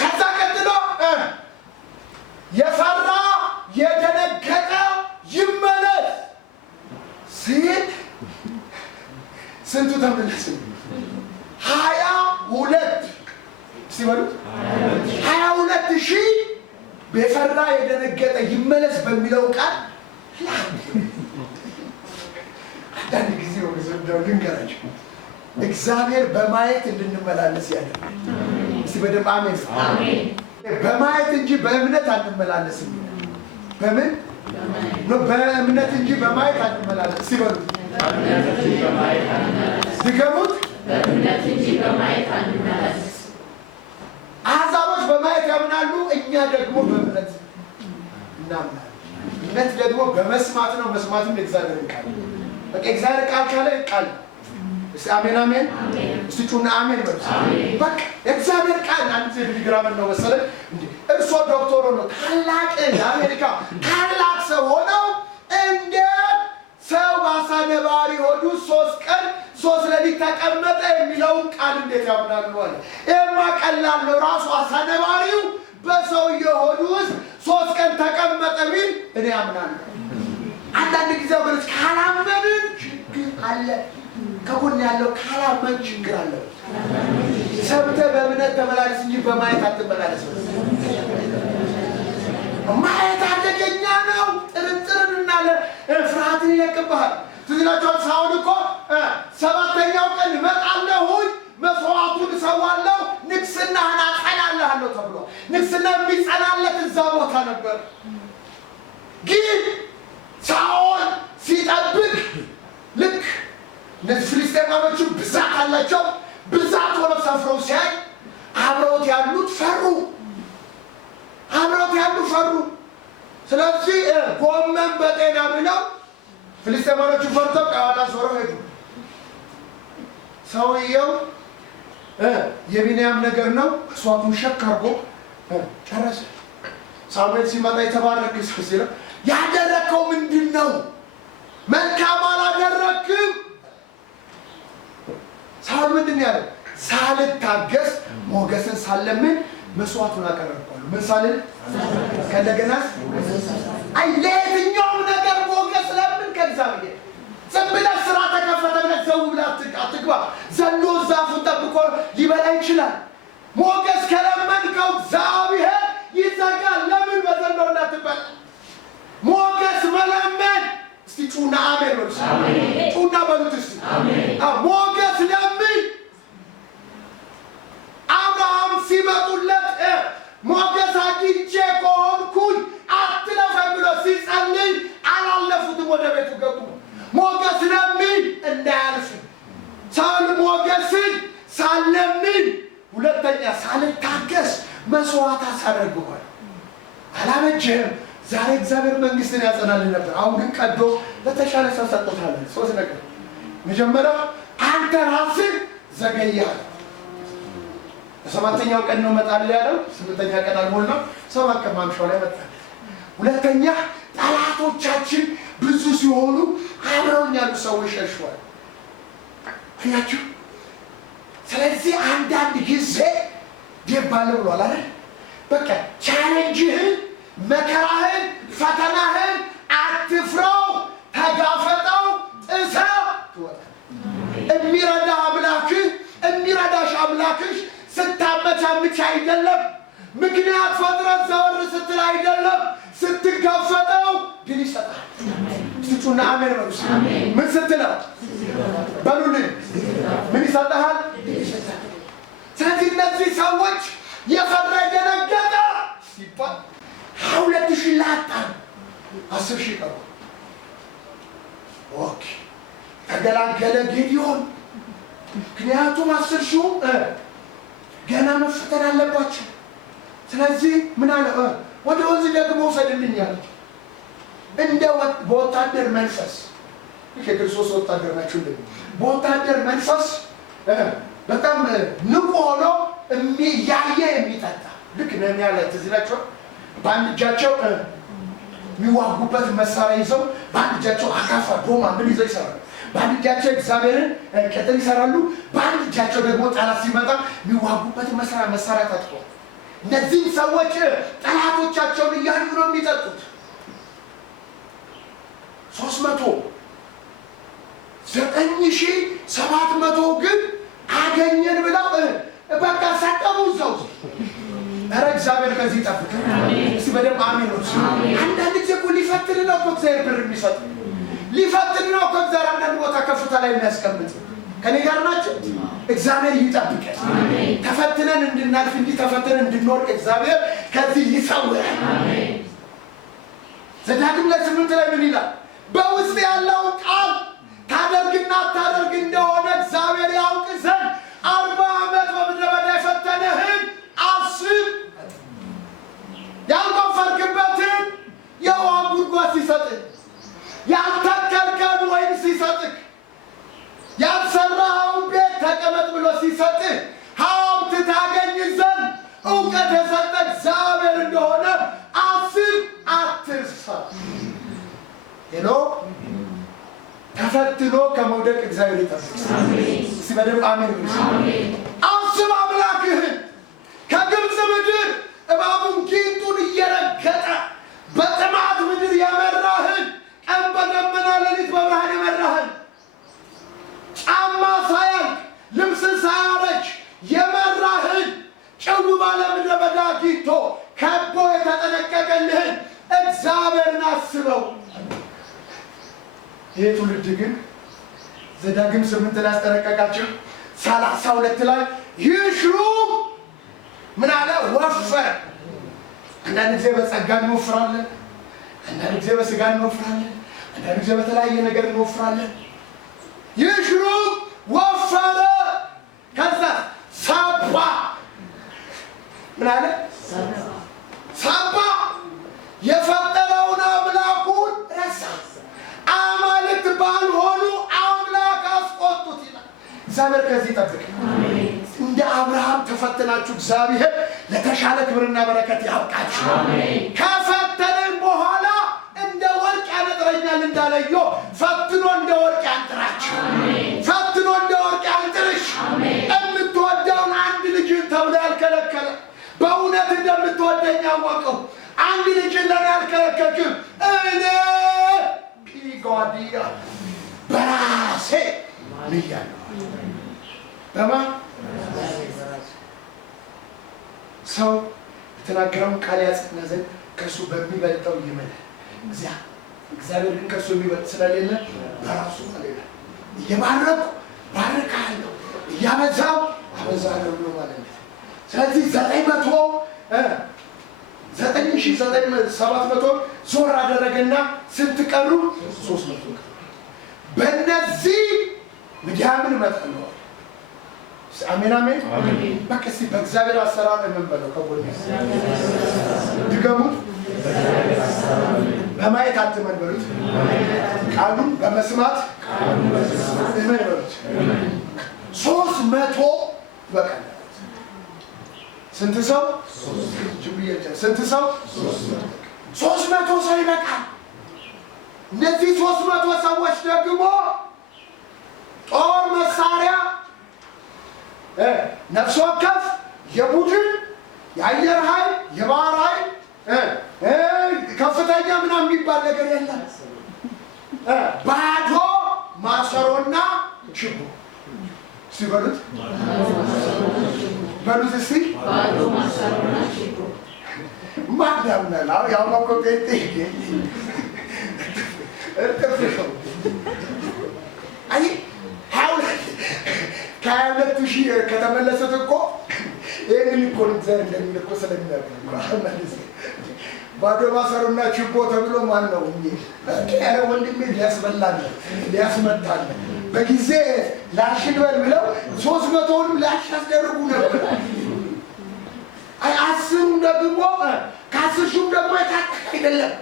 ከዛ ቀጥሎ የፈራ የደነገጠ ይመለስ ሲል ስንቱ ተመለስ? 22 ሲበሉት 22,000 በፈራ የደነገጠ ይመለስ በሚለው ቃል አንዳንድ ጊዜ ወገዘው ልንገራችሁ እግዚአብሔር በማየት እንድንመላለስ ያደርጋል። እስቲ በደንብ አሜን። በማየት እንጂ በእምነት አንመላለስም። በምን ነው? በእምነት እንጂ በማየት አንመላለስ ሲበሉት ድገሙት። በእምነት እንጂ በማየት አንመላለስ። አሕዛቦች በማየት ያምናሉ፣ እኛ ደግሞ በእምነት እናምናለን። እምነት ደግሞ በመስማት ነው፣ መስማትም የእግዚአብሔርን ቃል። በቃ እግዚአብሔር ቃል ካለ ቃል እስቲ አሜን አሜን። እስቲ ጩና አሜን በሉ። በቃ እግዚአብሔር ቃል አንድ ቴሌግራም ነው መሰለኝ እንዴ እርሶ ዶክተር ነው ታላቅ የአሜሪካ ታላቅ ሰው ሆነው እንደ ሰው ባሳነባሪ ሆዱ 3 ቀን 3 ሌሊት ተቀመጠ የሚለውን ቃል እንዴት ያምናሉ አለ። እማ ቀላል ነው። ራሱ አሳነባሪው በሰውየው ሆዱ ውስጥ 3 ቀን ተቀመጠ ቢል እኔ አምናለሁ። አንዳንድ ጊዜ ወገኖች ካላመንን ችግር አለ። ከጎን ያለው ካላመን ችግር አለ። ሰምተህ በእምነት ተመላለስ እንጂ በማየት አትመላለስ። ማየት አደገኛ ነው። ጥርጥርንና ፍርሃትን ይለቅብሃል። ትዝ ይላችኋል ሳውል እኮ 7ኛው ቀን እመጣለሁኝ መስዋዕቱን እሰዋለሁ ንግስናህን አጸናልሃለሁ ተብሎ ንግስና የሚጸናለት እዛ ቦታ ነበር። ግን ሳኦል ሲጠብቅ ልክ እነዚህ ፍልስጤማውያኖቹ ብዛት አላቸው። ብዛት ሆነው ሰፍረው ሲያይ አብረውት ያሉት ፈሩ። ስለዚህ ጎመን በጤና ብለው ፍልስጤማውያኖቹ ፈርተው ከኋላ ዞረው ሄዱ። ሰውየው የቢንያም ነገር ነው። እሷቱን ሸክ አድርጎ ጨረሰ። ሳሙኤል ሲመጣ የተባረክ ሲለው ያደረከው ምንድን ነው? መልካም አላደረክም። ሳውል ምንድን ያለው? ሳልታገስ ሞገስን ሳለምን መስዋዕቱን አቀረብኳለሁ። ምን ሳልን ከእንደገና አይ ለየትኛውም ነገር ሞገስ ለምን ከእግዚአብሔር ዝም ብለህ ስራ ተከፈተ ብለህ ዘው ብለህ አትግባ። ዘሎ ዛፉን ጠብቆ ሊበላ ይችላል። ሞገስ ከለመንከው እግዚአብሔር ይዘጋል። ለምን በዘንዶ እንዳትበላ ሞገስ መለመን። እስቲ ጩና አሜን በሉ። ጩና በሉት እስቲ ሞገስ ለምን። አብርሃም ሲመጡለት ሞገስ አግኝቼ ከሆንኩኝ አትለፈኝ ብሎ ሲጸልይ አላለፉትም፣ ወደ ቤቱ ገቡ። ሞገስ ለምን እንዳያልፍ ሳል ሞገስን ሳለምን ሁለተኛ ሳልታገስ መስዋዕት አሳረግኋል። አላመጀህም። ዛሬ እግዚአብሔር መንግስትን ያጸናልን ነበር። አሁን ግን ቀዶ ለተሻለ ሰው ሰጥቶታል። 3 ነገር። መጀመሪያ አንተ ራስህ ዘገየህ። 7ኛው ቀን ነው መጣል ያለው። 8ኛ ቀን አልሞላም። 7 ቀን ማምሻው ላይ መጣ። ሁለተኛ ጠላቶቻችን ብዙ ሲሆኑ አብረውኝ ያሉ ሰዎች ሸሽዋል። አያችሁ። ስለዚህ አንዳንድ ጊዜ ዴባለ ብሏል አይደል? በቃ ቻሌንጅህን፣ መከራህን፣ ፈተናህን አትፍራው፣ ተጋፈጠው፣ ጥሰህ ትወጣለህ። የሚረዳ አምላክህ የሚረዳሽ አምላክሽ ስታመቻምች አይደለም፣ ምክንያት ፈጥረት ዘወር ስትል አይደለም፣ ስትጋፈጠው ድል ይሰጣል። ስትጩና አሜን በሉ። ምን ስትለው በሉልኝ፣ ምን ይሰጣል? ስለዚህ እነዚህ ሰዎች የፈራ የደነገጠ ሲባል 22,000 ላጣ 10,000 ቀሩ። ኦኬ ተገላገለ ጌዲዮን። ምክንያቱም 10,000 ገና መፈተን አለባቸው። ስለዚህ ምን አለ? ወደ ወንዝ ደግሞ ውሰድልኛል። እንደ በወታደር መንፈስ የክርስቶስ ወታደር ናቸው። በወታደር መንፈስ በጣም ንቁ ሆኖ እያየ የሚጠጣ ልክ ነህምያ ላይ ትዝ ይላችኋል። በአንድ እጃቸው የሚዋጉበት መሳሪያ ይዘው፣ በአንድ እጃቸው አካፋ ዶማ ምን ይዘው ይሰራሉ። በአንድ እጃቸው እግዚአብሔርን ቅጥር ይሰራሉ። በአንድ እጃቸው ደግሞ ጠላት ሲመጣ የሚዋጉበት መሳሪያ ታጥቀዋል። እነዚህም ሰዎች ጠላቶቻቸውን እያዩ ነው የሚጠጡት። 9,700 ግን አገኘን ብለው በቃ ሰጠሙ እዛው። ኧረ እግዚአብሔር ከዚህ ይጠብቅ። እስቲ በደንብ አሜን ነው። አንዳንድ ጊዜ እኮ ሊፈትን ነው እኮ እግዚአብሔር ብር የሚሰጥ ሊፈትን ነው እኮ እግዚአብሔር አንዳንድ ቦታ ከፍታ ላይ የሚያስቀምጥ። ከኔ ጋር ናቸው። እግዚአብሔር ይጠብቀን። ተፈትነን እንድናልፍ እንጂ ተፈትነን እንድንወድቅ እግዚአብሔር ከዚህ ይሰውረን። ዘዳግም ላይ 8 ላይ ምን ይላል? በውስጥ ያለው ቃል ታደርግና ታደርግ እንደሆነ እግዚአብሔር ያውቅ ዘንድ 40 ዓመት በምድረ በዳ የፈተነህን አስብ። ያልቆፈርክበትን የውሃ ጉድጓድ ሲሰጥህ፣ ያልተከልከውን ወይን ሲሰጥህ፣ ያልሰራኸውን ቤት ተቀመጥ ብሎ ሲሰጥህ፣ ሀብት ታገኝ ዘንድ እውቀት የሰጠ እግዚአብሔር እንደሆነ አስብ፣ አትርሳ። ሄሎ ተፈትኖ ከመውደቅ እግዚአብሔር ይጠብቅ። እስቲ በደንብ አሜን። አስብ አምላክህን። ከግብፅ ምድር እባቡን ጊንጡን እየረገጠ በጥማት ምድር የመራህን፣ ቀን በደመና ሌሊት በብርሃን የመራህን፣ ጫማ ሳያልቅ ልብስ ሳያረጅ የመራህን፣ ጭው ባለ ምድረ በዳ ጊንቶ ከቦ የተጠነቀቀልህን እግዚአብሔርን አስበው። ይህ ትውልድ ግን ዘዳግም 8 ላይ ያስጠነቀቃቸው 32 ላይ ይሽሩ ምን አለ? ወፈር። አንዳንድ ጊዜ በጸጋ እንወፍራለን፣ አንዳንድ ጊዜ በስጋ እንወፍራለን፣ አንዳንድ ጊዜ በተለያየ ነገር እንወፍራለን። ይሽሩ ወፈረ። ከዛ ሳባ ምን አለ? ሳባ የፈጠረውን አምላኩን ረሳ። አማልክት ባልሆኑ አምላክ አስቆጡት ይላል። እግዚአብሔር ከዚህ ይጠብቅ። እንደ አብርሃም ተፈትናችሁ እግዚአብሔር ለተሻለ ክብርና በረከት ያብቃችሁ። ከፈተነን በኋላ እንደ ወርቅ ያነጥረኛል እንዳለ ኢዮብ ፈትኖ እንደ ወርቅ ያንጥራችሁ። ፈትኖ እንደ ወርቅ ያንጥርሽ። የምትወደውን አንድ ልጅን ተብሎ ያልከለከለ በእውነት እንደምትወደኝ ያወቀው አንድ ልጅን ለኔ ያልከለከልክም እኔ ፒጓዲያ በራሴ ልያለሁ። በማን ሰው የተናገረውን ቃል ያጸና ዘንድ ከእሱ በሚበልጠው ይምላል። እግዚአብሔር ግን ከእሱ የሚበልጥ ስለሌለ በራሱ ማለት ነው። እየባረኩ ባርካለሁ፣ እያበዛው አበዛለሁ ብሎ ማለት ነው። ስለዚህ 9,700 ዞር አደረገና ስንት ቀሩ? 300 ቀሩ። በእነዚህ ምድያምን እመጣለሁ። አሜን አሜን። በቃ እስኪ በእግዚአብሔር አሰራር የምንበለው ከጎን ድገሙት። በማየት አትመን በሉት። ቃሉን በመስማት እመን በሉት። 300 በቃ ስንት ሰው? ስንት ሰው? 300 ሰው ይበቃል። እነዚህ 300 ሰዎች ደግሞ ጦር መሳሪያ፣ ነፍስ ወከፍ የቡድን የአየር ኃይል የባህር ኃይል ከፍተኛ ምናምን የሚባል ነገር የለም። ባዶ ማሰሮና ችቦ ሲበሉት በሉት እስቲ ባዶ ማሰሮና ችቦ ማዳምናል ያው ማቆጤ እርጥፍሽው አይ ከሁለት ሺህ ከተመለሱት እኮ ይህንን እኮ ዘር እንደሚል እኮ ስለሚያውቅ ባዶ ማሰሮና ችቦ ተብሎ ማን ነው ኧረ ወንድሜ ሊያስበላል ሊያስመታል በጊዜ ላሽ ልበል ብለው 300ንም ላሽ ያስደርጉ ነበር። አይ አስሩም ደግሞ ከአስሩም ደግሞ የታጠቀ አይደለም።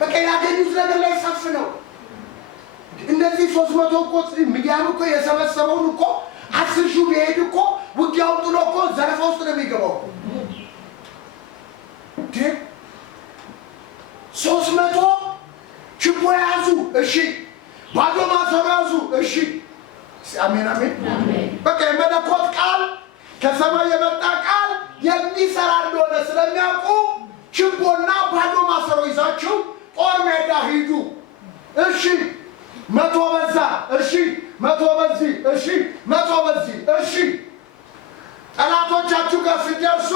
በቃ ያገኙት ነገር ላይ ሰፍ ነው። እነዚህ 300 እኮ ሚዲያም እኮ የሰበሰበውን እኮ 10 ሺህ ቢሄድ እኮ ውጊያውን ጥሎ እኮ ዘረፋ ውስጥ ነው የሚገባው። 300 ችቦ ያዙ፣ እሺ። ባዶ ማሰሮ ያዙ፣ እሺ። አሜን አሜን። በቃ የመለኮት ቃል ከሰማይ የመጣ ቃል የሚሰራ እንደሆነ ስለሚያውቁ ችቦና ባዶ ማሰሮ ይዛችሁ ጦር ሜዳ ሂዱ። እሺ 100 በዛ፣ እሺ 100 በዚህ፣ እሺ 100 በዚህ፣ እሺ። ጠላቶቻችሁ ጋር ሲደርሱ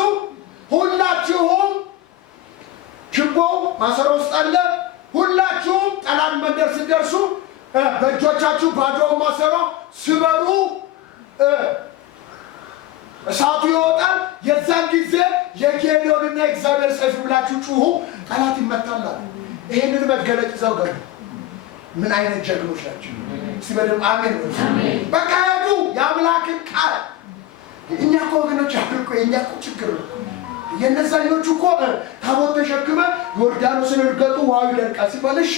ሁላችሁም ችቦ ማሰሮ ውስጥ አለ። ሁላችሁም ጠላት መንደር ሲደርሱ በእጆቻችሁ ባዶ ማሰሮ ስበሩ፣ እሳቱ ይወጣል። የዛን ጊዜ የጌዲዮንና የእግዚአብሔር ሰይፍ ብላችሁ ጩሁ፣ ጠላት ይመታላል። ይሄንን መገለጥ ይዘው ገቡ። ምን አይነት ጀግኖች ናቸው! ሲበደም አሜን ነው። በቃ ሄዱ የአምላክን ቃል። እኛ እኮ ወገኖች አብርቆ የእኛ እኮ ችግር ነው። የነዛኞቹ እኮ ታቦት ተሸክመ ዮርዳኖስን እርገጡ ውሃው ይደርቃል ሲባል እሺ፣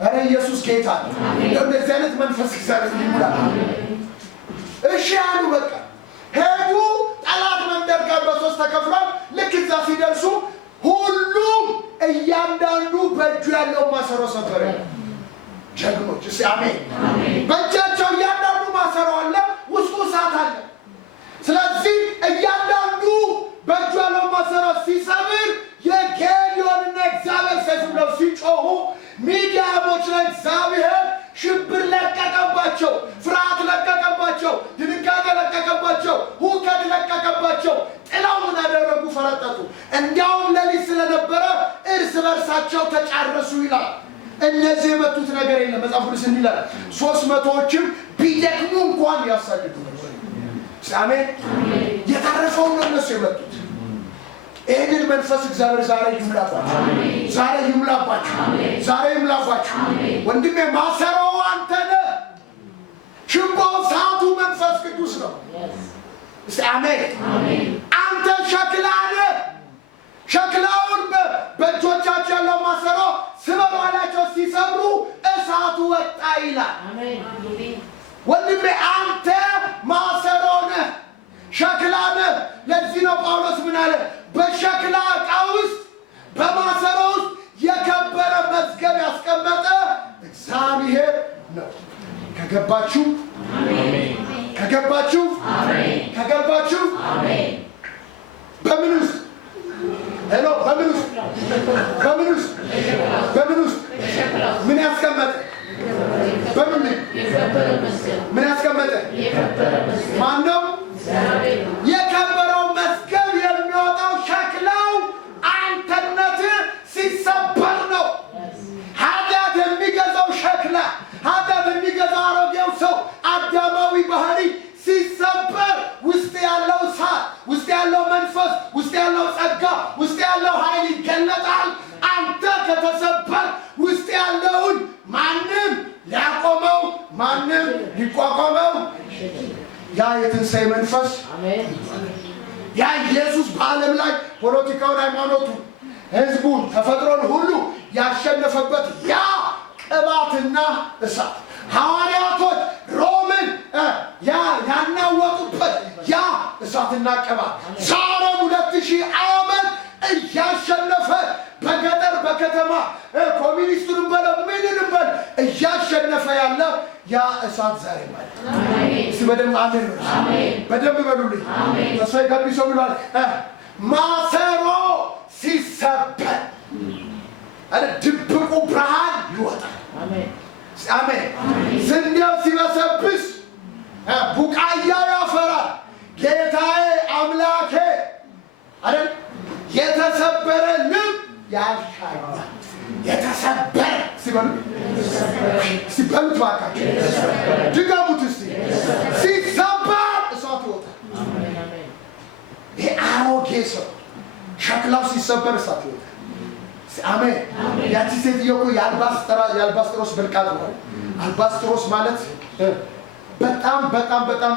ኧረ ኢየሱስ ጌታ ነው። እንደዚህ አይነት መንፈስ እግዚአብሔር ይሙላል። እሺ አሉ። በቃ ሄዱ። ጠላት መንደር ጋር በሶስት ተከፍሏል። ልክ እዛ ሲደርሱ ሁሉም እያንዳንዱ በእጁ ያለው ማሰሮ ሰበረ። ጀግኖች እስኪ አሜን። በእጃቸው እያንዳንዱ ማሰሮ አለ፣ ውስጡ እሳት አለ። ስለዚህ እያንዳንዱ በእጁ ያለው ማሰሮ ሲሰብር የጌዲዮንና እግዚአብሔር ሰይፍ ብለው ሲጮሁ ሚዲያሞች ላይ እግዚአብሔር ሽብር ለቀቀባቸው፣ ፍርሃት ለቀቀባቸው፣ ድንጋጤ ለቀቀባቸው፣ ሁከት ለቀቀባቸው። ጥላው ምን አደረጉ? ፈረጠጡ። እንዲያውም ሌሊት ስለነበረ እርስ በርሳቸው ተጫረሱ ይላል። እነዚህ የመቱት ነገር የለም። መጽሐፍ ቅዱስ ይላል 300ዎችም ቢደክሙ እንኳን ያሳድዱ ነበር። አሜን። የተረፈውን ነው እነሱ የመቱት። ይህንን መንፈስ እግዚአብሔር ዛሬ ይሙላባችሁ፣ ዛሬ ይሙላባችሁ፣ ዛሬ ይሙላባችሁ። ወንድሜ ማሰሮው አንተ ነህ። ችቦው እሳቱ መንፈስ ቅዱስ ነው። እስቲ አሜን። አንተ ሸክላ ነህ። ሸክላውን በእጆቻቸው ያለው ማሰሮ ስበባላቸው ሲሰብሩ እሳቱ ወጣ ይላል። ወንድሜ አንተ ማሰሮ ነህ፣ ሸክላ ነህ። ለዚህ ነው ጳውሎስ ምን አለ? በሸክላ ዕቃ ውስጥ በማሰሮ ውስጥ የከበረ መዝገብ ያስቀመጠ እግዚአብሔር ነው። ከገባችሁ አሜን፣ ከገባችሁ አሜን፣ ከገባችሁ አሜን። በምን ውስጥ ሄሎ፣ በምን ውስጥ በምን ውስጥ በምን ውስጥ ምን ያስቀመጠ? በምን ምን ያስቀመጠ? ማን ነው? የከበረው መዝገብ የሚወጣው ሸክላው አንተነት ሲሰበር ነው። ኃጢአት የሚገዛው ሸክላ፣ ኃጢአት የሚገዛው አሮጌው ሰው አዳማዊ ባህሪ ሲሰበር ውስጥ ያለው እሳት፣ ውስጥ ያለው መንፈስ፣ ውስጥ ያለው ጸጋ፣ ውስጥ ያለው ኃይል ይገለጣል። አንተ ከተሰበር ውስጥ ያለውን ማንም ሊያቆመው ማንም ሊቋቋመው ያ የትንሣኤ መንፈስ ያ ኢየሱስ በዓለም ላይ ፖለቲካውን፣ ሃይማኖቱን፣ ህዝቡን፣ ተፈጥሮን ሁሉ ያሸነፈበት ያ ቅባትና እሳት ሐዋርያቶች ሮምን ያናወጡበት ያ እሳትና ቅባት ዛሬም 2000 ዓመት እያሸነፈ በገጠር በከተማ ኮሚኒስቱንም በለው ምንንም በል እያሸነፈ ያለ ያ እሳት ዛሬ ማለት እስቲ በደንብ አሜን ነው። በደንብ በሉልኝ። ተስፋዬ ጋቢሶ ብሏል ማሰሮ ሲሰበር አረ ድብቁ ብርሃን ይወጣል። አሜን። ስንዴው ሲበሰብስ ቡቃያው ያፈራል። ጌታዬ አምላኬ አይደል የተሰበረ ልብ ያሻግራል። የተሰበረ ሲበሉት ባካችሁ ድገሙት እስቲ። ሲሰበር እሳት ይወጣል። ይሄ አሮጌ ሰው ሸክላው ሲሰበር እሳት ይወጣል። አሜን። ያቺ ሴትዮ እኮ የአልባስጥሮስ ብልቃጥ ነው። አልባስጥሮስ ማለት በጣም በጣም በጣም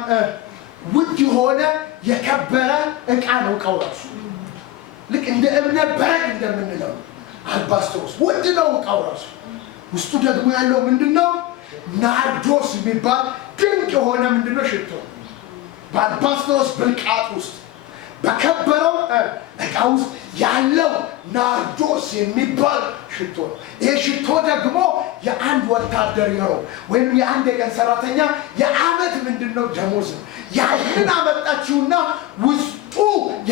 ውድ የሆነ የከበረ እቃ ነው። እቃው ራሱ ልክ እንደ እብነ በረድ እንደምንለው አልባስጥሮስ ውድ ነው እቃው ራሱ። ውስጡ ደግሞ ያለው ምንድነው? ናርዶስ የሚባል ድንቅ የሆነ ምንድነው ሽቶ በአልባስጥሮስ ብልቃጥ ውስጥ በከበረው እቃ ውስጥ ያለው ናርዶስ የሚባል ሽቶ ነው። ይሄ ሽቶ ደግሞ የአንድ ወታደር ነው ወይም የአንድ የቀን ሰራተኛ የዓመት ምንድነው ደሞዝ ነው። ያንን አመጣችውና ውስጡ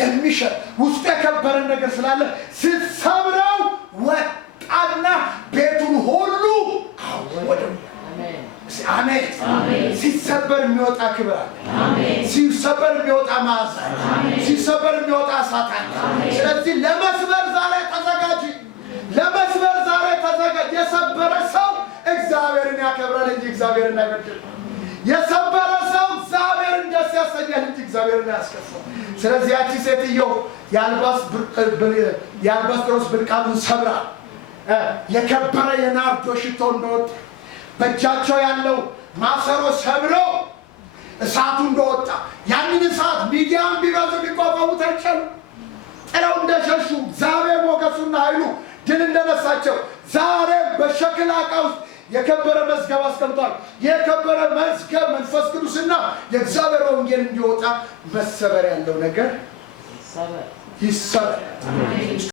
የሚሸጥ ውስጡ የከበረ ነገር ስላለ ስትሰብረው ወጣና ቤቱን ሁሉ አወደው። አሜን። ሲሰበር የሚወጣ ክብር አለ። ሲሰበር የሚወጣ መዓዛ፣ ሲሰበር የሚወጣ እሳት አለ። ስለዚህ ለመስበር ዛሬ ተዘጋጅ። ለመስበር ዛሬ ተዘጋጅ። የሰበረ ሰው እግዚአብሔርን ያከብራል እንጂ እግዚአብሔርን አይበድልም። የሰበረ ሰው እግዚአብሔርን ደስ ያሰኛል እንጂ እግዚአብሔርን አያስከፋም። ስለዚህ ያቺ ሴትዮ የአልባስጥሮስ ብልቃጡን ሰብራ የከበረ የናርዶ ሽቶ እንደወጣ በእጃቸው ያለው ማሰሮ ሰብሮ እሳቱ እንደወጣ ያንን እሳት ሚዲያም ቢበዙ ሊቋቋሙት አልቻሉም። ጥለው እንደሸሹ እግዚአብሔር ሞገሱና ኃይሉ ድል እንደነሳቸው ዛሬ በሸክላ ዕቃ ውስጥ የከበረ መዝገብ አስቀምጧል። የከበረ መዝገብ መንፈስ ቅዱስና የእግዚአብሔር ወንጌል እንዲወጣ መሰበር ያለው ነገር ይሰበር።